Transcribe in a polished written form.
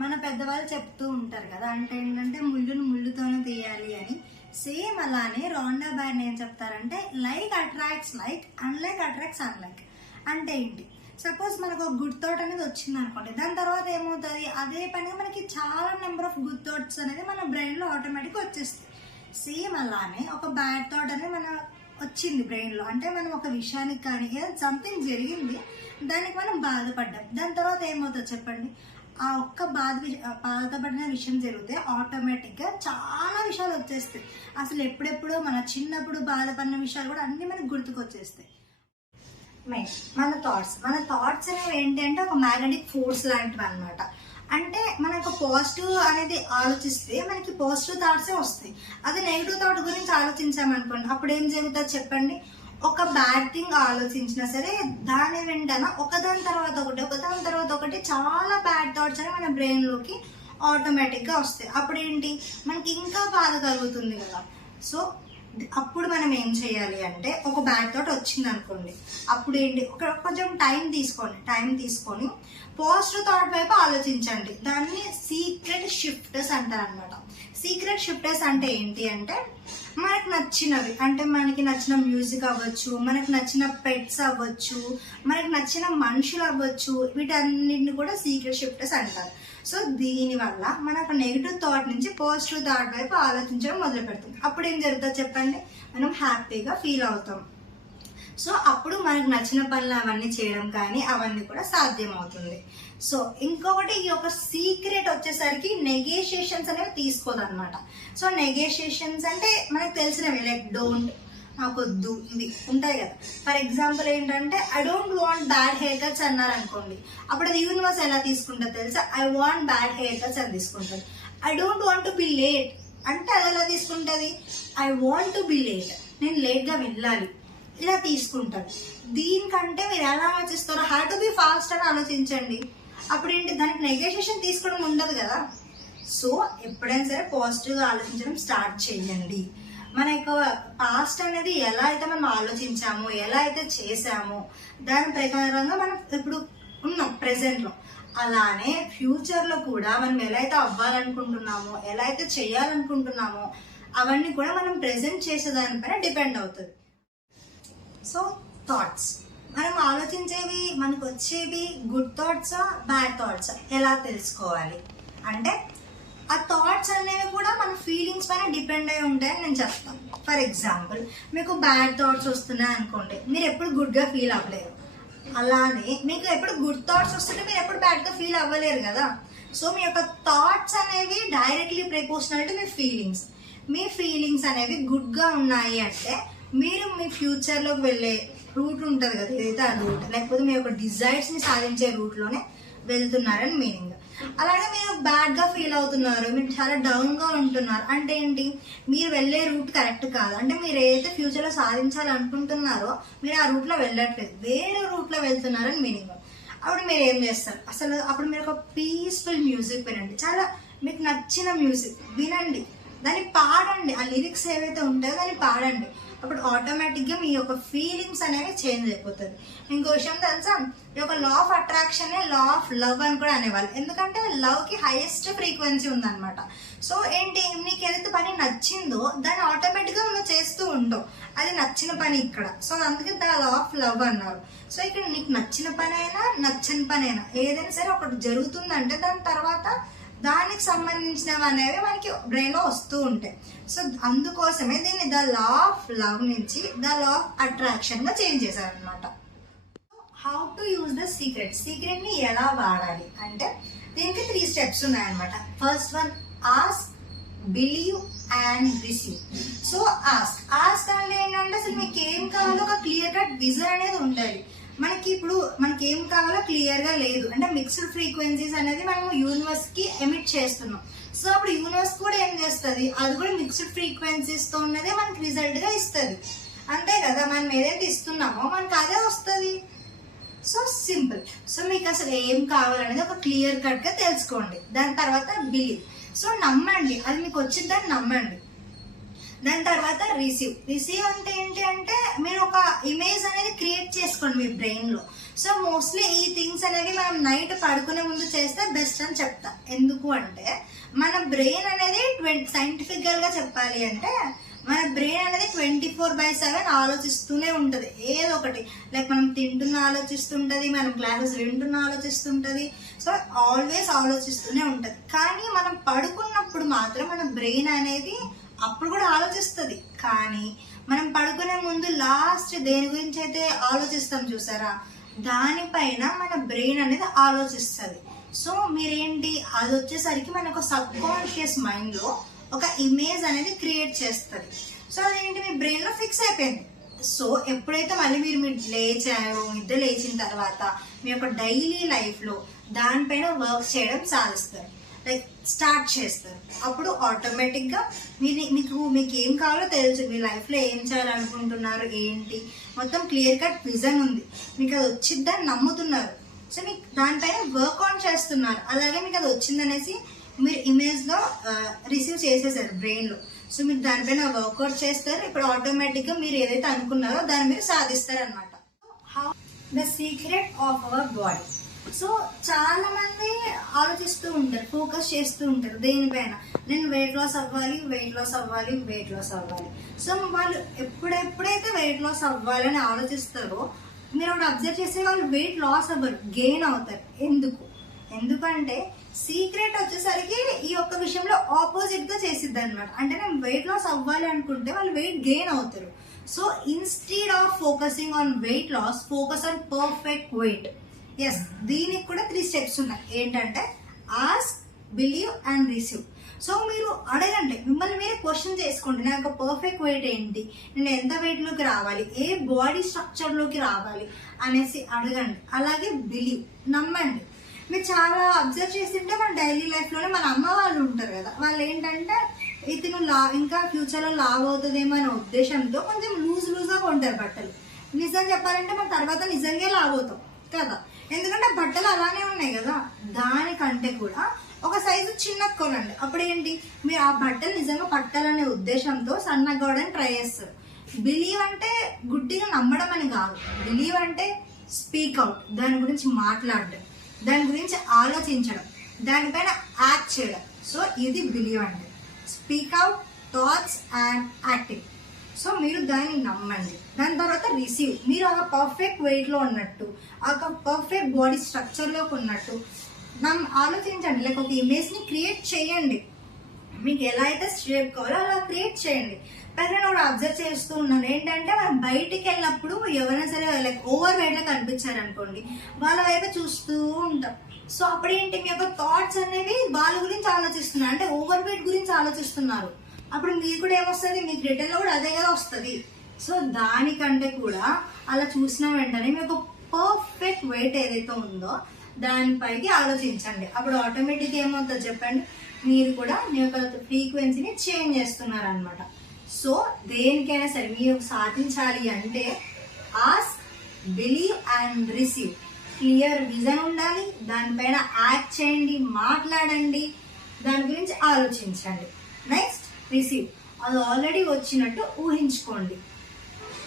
మన పెద్దవాళ్ళు చెప్తూ ఉంటారు కదా, అంటే ఏంటంటే ముళ్ళును ముళ్ళుతోనే తీయాలి అని. సేమ్ అలానే రాండా బైర్న్ ఏం చెప్తారంటే like attracts like, unlike attracts unlike. అంటే ఏంటి, సపోజ్ మనకు ఒక గుడ్ థాట్ అనేది వచ్చింది అనుకోండి, దాని తర్వాత ఏమవుతుంది, అదే పనిగా మనకి చాలా నెంబర్ ఆఫ్ గుడ్ థాట్స్ అనేది మన బ్రెయిన్లో ఆటోమేటిక్గా వచ్చేస్తాయి. సేమ్ అలానే ఒక బ్యాడ్ థాట్ అనేది మన వచ్చింది బ్రెయిన్లో, అంటే మనం ఒక విషయానికి కానీ ఏదో సంథింగ్ జరిగింది, దానికి మనం బాధపడ్డాం, దాని తర్వాత ఏమవుతుంది చెప్పండి, ఆ ఒక్క బాధపడిన విషయం జరిగితే ఆటోమేటిక్గా చాలా విషయాలు వచ్చేస్తాయి. అసలు ఎప్పుడెప్పుడో మన చిన్నప్పుడు బాధపడిన విషయాలు కూడా అన్నీ మనకు గుర్తుకొచ్చేస్తాయి. మన థాట్స్ అనేవి ఏంటి అంటే ఒక మ్యాగ్నెటిక్ ఫోర్స్ లాంటివి అనమాట. అంటే మనకు పాజిటివ్ అనేది ఆలోచిస్తే మనకి పాజిటివ్ థాట్సే వస్తాయి. అదే నెగిటివ్ థాట్ గురించి ఆలోచించామనుకోండి, అప్పుడు ఏం జరుగుతుంది చెప్పండి, ఒక బ్యాడ్ థింగ్ ఆలోచించినా సరే దాని వెంటనే ఒకదాని తర్వాత ఒకటి చాలా బ్యాడ్ థాట్స్ అనేవి మన బ్రెయిన్లోకి ఆటోమేటిక్గా వస్తాయి. అప్పుడు ఏంటి, మనకి ఇంకా బాధ కలుగుతుంది కదా. సో అప్పుడు మనం ఏం చేయాలి అంటే, ఒక బ్యాడ్ థాట్ వచ్చింది అనుకోండి, అప్పుడు ఏంటి, కొంచెం టైం తీసుకొని పాజిటివ్ థాట్ వైపు ఆలోచించండి. దాన్ని సీక్రెట్ షిఫ్టర్స్ అంటారు అనమాట. సీక్రెట్ షిఫ్టర్స్ అంటే ఏంటి అంటే, మనకు నచ్చినవి, అంటే మనకి నచ్చిన మ్యూజిక్ అవ్వచ్చు, మనకు నచ్చిన పెట్స్ అవ్వచ్చు, మనకు నచ్చిన మనుషులు అవ్వచ్చు, వీటన్నిటిని కూడా సీక్రెట్ షిఫ్టర్స్ అంటారు. సో దీనివల్ల మనకు నెగిటివ్ థాట్ నుంచి పాజిటివ్ థాట్ వైపు ఆలోచించడం మొదలు పెడుతుంది. అప్పుడు ఏం జరుగుతుందో చెప్పండి, మనం హ్యాపీగా ఫీల్ అవుతాం. సో అప్పుడు మనకు నచ్చిన పనులు అవన్నీ చేయడం కానీ అవన్నీ కూడా సాధ్యం అవుతుంది. సో ఇంకొకటి, ఈ యొక్క సీక్రెట్ వచ్చేసరికి నెగోషియేషన్స్ అనేవి తీసుకోదన్నమాట. సో నెగోషియేషన్స్ అంటే మనకు తెలిసినవి, లైక్ డోంట్, నాకొద్దు, ఇవి ఉంటాయి కదా. ఫర్ ఎగ్జాంపుల్ ఏంటంటే, I don't want bad hair cuts అన్నారు అనుకోండి, అప్పుడు అది యూనివర్స్ ఎలా తీసుకుంటుంది తెలుసా, I want bad hair cuts అని తీసుకుంటుంది. I don't want to be late అంటే అది ఎలా తీసుకుంటుంది, I want to be late, నేను లేట్గా వెళ్ళాలి, ఇలా తీసుకుంటారు. దీనికంటే మీరు ఎలా ఆలోచిస్తారో, హ్యావ్ టు బి ఫాస్ట్ అని ఆలోచించండి. అప్పుడు ఏంటి, దానికి నెగోషియేషన్ తీసుకోవడం ఉండదు కదా. సో ఎప్పుడైనా సరే పాజిటివ్గా ఆలోచించడం స్టార్ట్ చేయండి. మన యొక్క పాస్ట్ అనేది ఎలా అయితే మనం ఆలోచించామో, ఎలా అయితే చేసామో, దాని ప్రకారంగా మనం ఇప్పుడు ఉన్నాం ప్రెసెంట్లో. అలానే ఫ్యూచర్లో కూడా మనం ఎలా అయితే అవ్వాలనుకుంటున్నామో, ఎలా అయితే చేయాలనుకుంటున్నామో, అవన్నీ కూడా మనం ప్రెసెంట్ చేసేదానిపైన డిపెండ్ అవుతుంది. సో థాట్స్, మనం ఆలోచించేవి, మనకు వచ్చేవి గుడ్ థాట్సా బ్యాడ్ థాట్సా ఎలా తెలుసుకోవాలి అంటే, ఆ థాట్స్ అనేవి కూడా మన ఫీలింగ్స్ పైన డిపెండ్ అయి ఉంటాయని నేను చెప్తాను. ఫర్ ఎగ్జాంపుల్, మీకు బ్యాడ్ థాట్స్ వస్తున్నాయి అనుకోండి, మీరు ఎప్పుడు గుడ్గా ఫీల్ అవ్వలేరు. అలానే మీకు ఎప్పుడు గుడ్ థాట్స్ వస్తుంటే మీరు ఎప్పుడు బ్యాడ్గా ఫీల్ అవ్వలేరు కదా. సో మీ యొక్క థాట్స్ అనేవి directly proportional to me feelings అనేవి గుడ్గా ఉన్నాయి అంటే, మీరు మీ ఫ్యూచర్లోకి వెళ్ళే రూట్ ఉంటుంది కదా, ఏదైతే ఆ రూట్, లేకపోతే మీ యొక్క డిజైర్స్ని సాధించే రూట్లోనే వెళ్తున్నారని మీనింగ్. అలాగే మీరు బ్యాడ్గా ఫీల్ అవుతున్నారు, మీరు చాలా డౌన్గా ఉంటున్నారు అంటే ఏంటి, మీరు వెళ్ళే రూట్ కరెక్ట్ కాదు. అంటే మీరు ఏదైతే ఫ్యూచర్లో సాధించాలనుకుంటున్నారో మీరు ఆ రూట్లో వెళ్ళట్లేదు, వేరే రూట్లో వెళ్తున్నారని మీనింగ్. అప్పుడు మీరు ఏం చేస్తారు, అప్పుడు మీరు ఒక పీస్ఫుల్ మ్యూజిక్ వినండి, చాలా మీకు నచ్చిన మ్యూజిక్ వినండి, దాన్ని పాడండి, ఆ లిరిక్స్ ఏవైతే ఉంటాయో దాన్ని పాడండి. అప్పుడు ఆటోమేటిక్గా మీ యొక్క ఫీలింగ్స్ అనేవి చేంజ్ అయిపోతుంది. ఇంకో విషయం తెలుసా, ఈ యొక్క law of attraction law of love అని కూడా అనేవాళ్ళు. ఎందుకంటే లవ్కి హైయెస్ట్ ఫ్రీక్వెన్సీ ఉందన్నమాట. సో ఏంటి, నీకు ఏదైతే పని నచ్చిందో దాన్ని ఆటోమేటిక్గా నువ్వు చేస్తూ ఉంటావు, అది నచ్చిన పని ఇక్కడ. సో అందుకే ద లా ఆఫ్ లవ్ అన్నారు. సో ఇక్కడ నీకు నచ్చిన పని అయినా నచ్చని పని అయినా ఏదైనా సరే ఒకటి జరుగుతుందంటే దాని తర్వాత దానికి సంబంధించినవి అనేవి మనకి బ్రెయిన్లో వస్తూ ఉంటాయి. సో అందుకోసమే దీన్ని ద లా ఆఫ్ లవ్ నుంచి ద లా ఆఫ్ అట్రాక్షన్గా చేంజ్ చేశారనమాట. హౌ టు యూజ్ ద సీక్రెట్ని ఎలా వాడాలి అంటే, దీనికి 3 స్టెప్స్ ఉన్నాయన్నమాట. First one, ask, believe and receive. So ask అంటే ఏంటంటే, అసలు మీకు ఏం కావాలో ఒక క్లియర్ కట్ విజన్ అనేది ఉండాలి. మనకి ఏం కావాలో క్లియర్ గా లేదు అంటే, మిక్స్డ్ ఫ్రీక్వెన్సీస్ అనేది మనం యూనివర్స్ కి ఎమిట్ చేస్తున్నాం. సో అప్పుడు యూనివర్స్ కూడా ఏం చేస్తుంది, అది కూడా మిక్స్డ్ ఫ్రీక్వెన్సీస్ తో ఉన్నదే మనకి రిజల్ట్ గా ఇస్తుంది. అంతే కదా, మనం ఏదైతే ఇస్తున్నామో మనకు అదే వస్తుంది. So simple. సో మీకు అసలు ఏం కావాలనేది ఒక క్లియర్ కట్ గా తెలుసుకోండి. దాని తర్వాత బిలీవ్, సో నమ్మండి, అది మీకు వచ్చిందని నమ్మండి. దాని తర్వాత రిసీవ్ అంటే ఏంటి అంటే, మీరు ఒక ఇమేజ్ అనేది క్రియేట్ చేసుకోండి మీ బ్రెయిన్ లో. సో మోస్ట్లీ ఈ థింగ్స్ అనేవి మనం నైట్ పడుకునే ముందు చేస్తే బెస్ట్ అని చెప్తా. ఎందుకు అంటే మన బ్రెయిన్ అనేది సైంటిఫికల్ గా చెప్పాలి అంటే మన బ్రెయిన్ అనేది 24/7 ఆలోచిస్తూనే ఉంటది ఏదో ఒకటి. లైక్ మనం తింటున్న ఆలోచిస్తుంటది, మనం క్లాసెస్ వింటున్న ఆలోచిస్తుంటది. సో ఆల్వేస్ ఆలోచిస్తూనే ఉంటది. కానీ మనం పడుకున్నప్పుడు మాత్రం మన బ్రెయిన్ అనేది అప్పుడు కూడా ఆలోచిస్తుంది. కానీ మనం పడుకునే ముందు లాస్ట్ దేని గురించి అయితే ఆలోచిస్తాం చూసారా, దానిపైన మన బ్రెయిన్ అనేది ఆలోచిస్తుంది. సో మీరేంటి అది వచ్చేసరికి మనకు సబ్ కాన్షియస్ మైండ్ లో ఒక ఇమేజ్ అనేది క్రియేట్ చేస్తుంది. సో అదేంటి మీ బ్రెయిన్ లో ఫిక్స్ అయిపోయింది. సో ఎప్పుడైతే మళ్ళీ మీరు లేచారో, నిద్ర లేచిన తర్వాత మీ యొక్క డైలీ లైఫ్ లో దానిపైన వర్క్ చేయడం సాధిస్తారు, లైక్ స్టార్ట్ చేస్తారు. అప్పుడు ఆటోమేటిక్ గా మీకు ఏం కావాలో తెలుసు, మీ లైఫ్ లో ఏం చేయాలనుకుంటున్నారు ఏంటి మొత్తం క్లియర్ కట్ విజన్ ఉంది, మీకు అది వచ్చిద్దని నమ్ముతున్నారు. సో మీకు దానిపైన వర్క్ ఆన్ చేస్తున్నారు. అలాగే మీకు అది వచ్చిందనేసి మీరు ఇమేజ్ లో రిసీవ్ చేసేసారు బ్రెయిన్ లో. సో మీరు దానిపైన వర్కౌట్ చేస్తారు. ఇప్పుడు ఆటోమేటిక్ గా మీరు ఏదైతే అనుకున్నారో దాన్ని మీరు సాధిస్తారు అనమాట. How the secret of our body. So చాలా మంది ఆలోచిస్తూ ఉంటారు, ఫోకస్ చేస్తూ ఉంటారు దేనిపైన, నేను వెయిట్ లాస్ అవ్వాలి, వెయిట్ లాస్ అవ్వాలి, వెయిట్ లాస్ అవ్వాలి. సో వాళ్ళు ఎప్పుడైతే వెయిట్ లాస్ అవ్వాలని ఆలోచిస్తారో మీరు ఒకటి అబ్జర్వ్ చేస్తే వాళ్ళు వెయిట్ లాస్ అవ్వరు, గెయిన్ అవుతారు. ఎందుకంటే సీక్రెట్ వచ్చేసరికి ఈ ఒక్క విషయంలో ఆపోజిట్ గా చేసిద్ది అనమాట. అంటే నేను వెయిట్ లాస్ అవ్వాలి అనుకుంటే వాళ్ళు వెయిట్ గెయిన్ అవుతారు. So instead of focusing on weight loss, focus on perfect weight. Yes, దీనికి కూడా 3 స్టెప్స్ ఉన్నాయి. ఏంటంటే ask, believe and receive. So మీరు అడగండి, మిమ్మల్ని మీరు క్వశ్చన్ చేసుకోండి, నా యొక్క పర్ఫెక్ట్ వెయిట్ ఏంటి, నేను ఎంత వెయిట్ లోకి రావాలి, ఏ బాడీ స్ట్రక్చర్ లోకి రావాలి అనేసి అడగండి. అలాగే బిలీవ్, నమ్మండి. మీరు చాలా అబ్జర్వ్ చేస్తుంటే మన డైలీ లైఫ్ లోనే మన అమ్మ వాళ్ళు ఉంటారు కదా, వాళ్ళు ఏంటంటే ఇతను ఇంకా ఫ్యూచర్ లో లావ్ అవుతుందేమో అనే ఉద్దేశంతో కొంచెం లూజ్ గా కొంటారు బట్టలు. నిజం చెప్పాలంటే మన తర్వాత నిజంగా లావ్ అవుతాం కదా, ఎందుకంటే బట్టలు అలానే ఉన్నాయి కదా. దానికంటే కూడా ఒక సైజు చిన్నగా కొనండి. అప్పుడు ఏంటి, మీరు ఆ బట్టలు నిజంగా పట్టాలనే ఉద్దేశంతో సన్నగా అవడానికి ట్రై చేస్తారు. బిలీవ్ అంటే గుడ్డిగా నమ్మడం అని కాదు. బిలీవ్ అంటే స్పీక్ అవుట్, దాని గురించి మాట్లాడడం, దాని గురించి ఆలోచించడం, దానిపైన యాక్ట్ చేయడం. సో ఇది బిలీవ్ అంటే speak out thoughts and acting. So మీరు దాన్ని నమ్మండి. దాని తర్వాత రిసీవ్, మీరు ఒక పర్ఫెక్ట్ వెయిట్ లో ఉన్నట్టు, ఒక పర్ఫెక్ట్ బాడీ స్ట్రక్చర్ లోకి ఉన్నట్టు ఆలోచించండి. లైక్ ఒక ఇమేజ్ ని క్రియేట్ చేయండి. మీకు ఎలా అయితే షేప్ కావాలో అలా క్రియేట్ చేయండి. పైన కూడా అబ్జర్వ్ చేస్తూ ఉన్నాను ఏంటంటే, మనం బయటికి వెళ్ళినప్పుడు ఎవరైనా సరే లైక్ ఓవర్ వెయిట్ గా కనిపించారు అనుకోండి, వాళ్ళ వైపు చూస్తూ ఉంటాం. సో అప్పుడు ఏంటి, మీ యొక్క థాట్స్ అనేవి వాళ్ళ గురించి ఆలోచిస్తున్నారు, అంటే ఓవర్ వెయిట్ గురించి ఆలోచిస్తున్నారు. అప్పుడు మీరు కూడా ఏమొస్తుంది, మీకు రిటర్న్ లో కూడా అదే కదా వస్తుంది. సో దానికంటే కూడా అలా చూసిన వెంటనే మీ యొక్క పర్ఫెక్ట్ వెయిట్ ఏదైతే ఉందో దానిపైకి ఆలోచించండి. అప్పుడు ఆటోమేటిక్ ఏమవుతుంది చెప్పండి, మీరు కూడా మీ యొక్క ఫ్రీక్వెన్సీని చేంజ్ చేస్తున్నారు అనమాట. సో దేనికైనా సరే మీరు సాధించాలి అంటే ask, believe and receive. Clear vision ఉండాలి, దానిపైన యాక్ట్ చేయండి, మాట్లాడండి, దాని గురించి ఆలోచించండి. నెక్స్ట్ రిసీవ్, అది ఆల్రెడీ వచ్చినట్టు ఊహించుకోండి.